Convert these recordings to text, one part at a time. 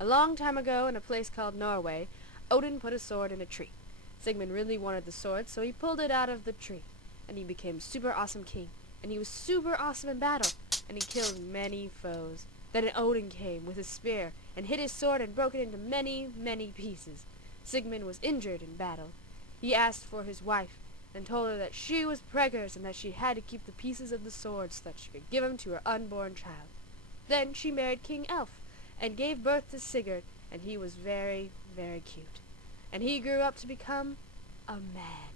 A long time ago, in a place called Norway, Odin put a sword in a tree. Sigmund really wanted the sword, so he pulled it out of the tree, and he became super awesome king. And he was super awesome in battle, and he killed many foes. Then Odin came with his spear, and hit his sword and broke it into many, many pieces. Sigmund was injured in battle. He asked for his wife, and told her that she was preggers and that she had to keep the pieces of the sword so that she could give them to her unborn child. Then she married King Elf, and gave birth to Sigurd, and he was very, very cute. And he grew up to become a man.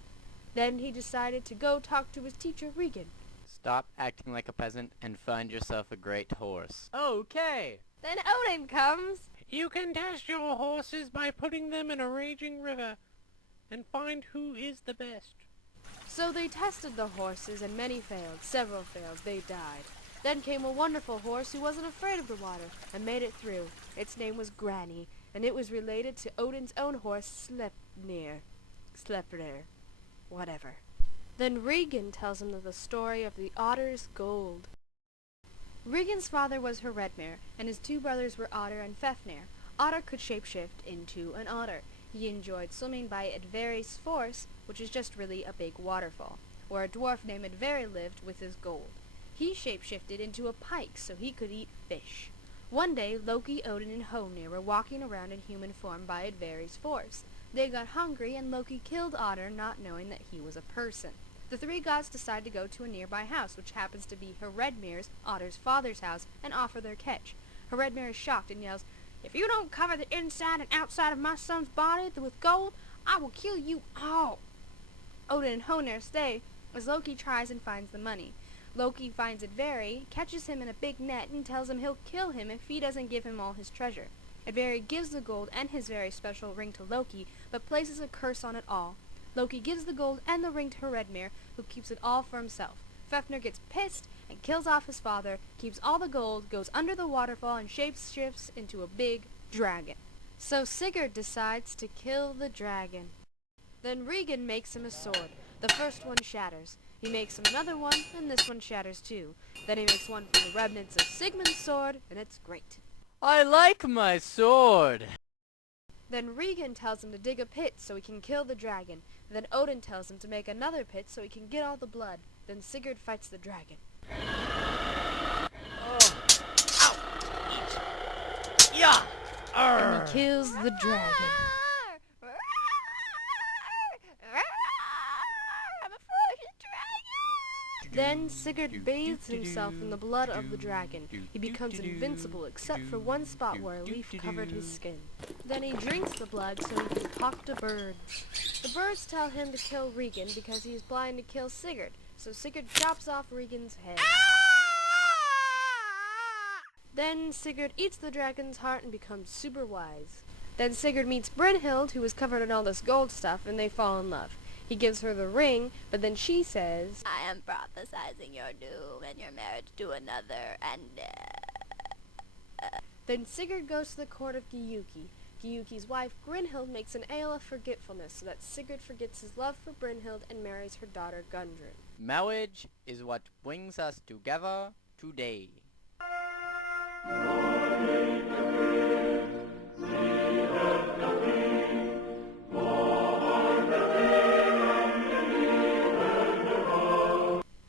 Then he decided to go talk to his teacher Regan. Stop acting like a peasant and find yourself a great horse. Okay. Then Odin comes. You can test your horses by putting them in a raging river and find who is the best. So they tested the horses, and many failed. Several failed. They died. Then came a wonderful horse who wasn't afraid of the water, and made it through. Its name was Granny, and it was related to Odin's own horse, Sleipnir, whatever. Then Regan tells him the story of the otter's gold. Regan's father was Heredmir, and his two brothers were Otter and Fafnir. Otter could shapeshift into an otter. He enjoyed swimming by Adveri's Force, which is just really a big waterfall, where a dwarf named Adveri lived with his gold. He shapeshifted into a pike so he could eat fish. One day, Loki, Odin, and Honir were walking around in human form by Adveri's Force. They got hungry, and Loki killed Otter, not knowing that he was a person. The three gods decide to go to a nearby house, which happens to be Heredmir's, Otter's father's house, and offer their catch. Heredmir is shocked and yells, "If you don't cover the inside and outside of my son's body with gold, I will kill you all." Odin and Honir stay as Loki tries and finds the money. Loki finds Adveri, catches him in a big net, and tells him he'll kill him if he doesn't give him all his treasure. Adveri gives the gold and his very special ring to Loki, but places a curse on it all. Loki gives the gold and the ring to Heredmir, who keeps it all for himself. Fafnir gets pissed and kills off his father, keeps all the gold, goes under the waterfall, and shapeshifts into a big dragon. So Sigurd decides to kill the dragon. Then Regan makes him a sword. The first one shatters. He makes him another one, and this one shatters too. Then he makes one from the remnants of Sigmund's sword, and it's great. I like my sword! Then Regan tells him to dig a pit so he can kill the dragon. Then Odin tells him to make another pit so he can get all the blood. Then Sigurd fights the dragon. Yeah! And he kills the dragon. Then Sigurd bathes himself in the blood of the dragon. He becomes invincible except for one spot where a leaf covered his skin. Then he drinks the blood so he can talk to birds. The birds tell him to kill Regan because he is blind to kill Sigurd, so Sigurd chops off Regan's head. Then Sigurd eats the dragon's heart and becomes super wise. Then Sigurd meets Brynhild, who is covered in all this gold stuff, and they fall in love. He gives her the ring, but then she says, "I am prophesizing your doom and your marriage to another, and Then Sigurd goes to the court of Giuki. Giuki's wife, Brynhild, makes an ale of forgetfulness so that Sigurd forgets his love for Brynhild and marries her daughter Gudrun. Marriage is what brings us together today.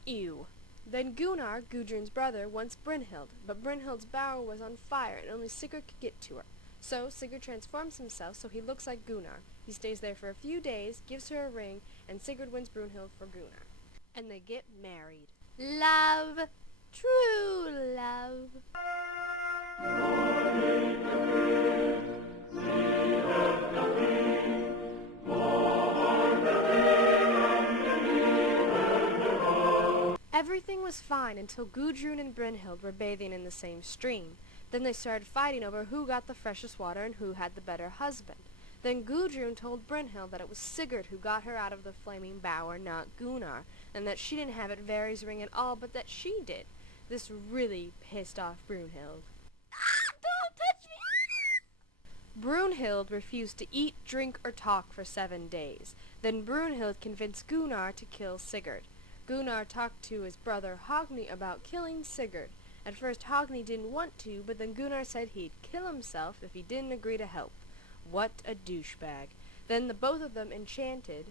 Ew. Then Gunnar, Gudrun's brother, wants Brynhild, but Brynhild's bower was on fire and only Sigurd could get to her. So Sigurd transforms himself so he looks like Gunnar. He stays there for a few days, gives her a ring, and Sigurd wins Brynhild for Gunnar. And they get married. Love. True love. Everything was fine until Gudrun and Brynhild were bathing in the same stream. Then they started fighting over who got the freshest water and who had the better husband. Then Gudrun told Brynhild that it was Sigurd who got her out of the flaming bower, not Gunnar, and that she didn't have Adveri's ring at all, but that she did. This really pissed off Brunhild. don't touch me!" Brunhild refused to eat, drink, or talk for 7 days. Then Brunhild convinced Gunnar to kill Sigurd. Gunnar talked to his brother Hogni about killing Sigurd. At first Hogni didn't want to, but then Gunnar said he'd kill himself if he didn't agree to help. What a douchebag. Then the both of them enchanted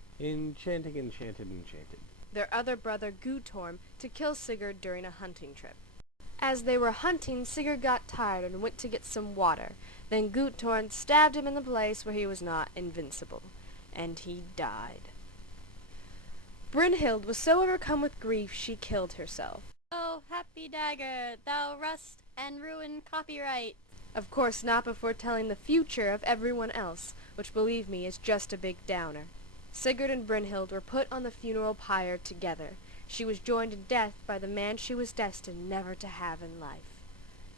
their other brother Guttorm to kill Sigurd during a hunting trip. As they were hunting, Sigurd got tired and went to get some water. Then Guttorm stabbed him in the place where he was not invincible, and he died. Brynhild was so overcome with grief she killed herself. Oh, happy dagger, thou rust and ruin copyright. Of course not before telling the future of everyone else, which believe me is just a big downer. Sigurd and Brynhild were put on the funeral pyre together. She was joined in death by the man she was destined never to have in life.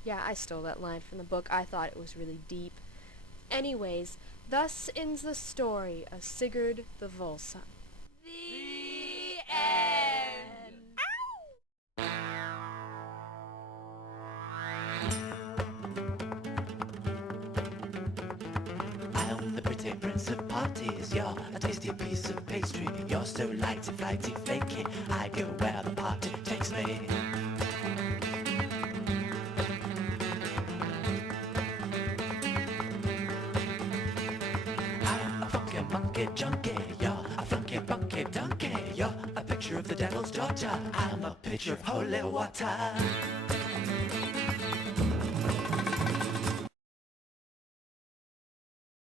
Yeah, I stole that line from the book. I thought it was really deep. Anyways, thus ends the story of Sigurd the Volsung. The end. I am the pretty prince of parties. You're a tasty piece of pastry. You're so lighty, flighty, flaky. I go where the party takes me. I am a funky monkey junkie. You're a funky bunky donkey. You're a picture of the devil's daughter. I'm a pitcher of holy water.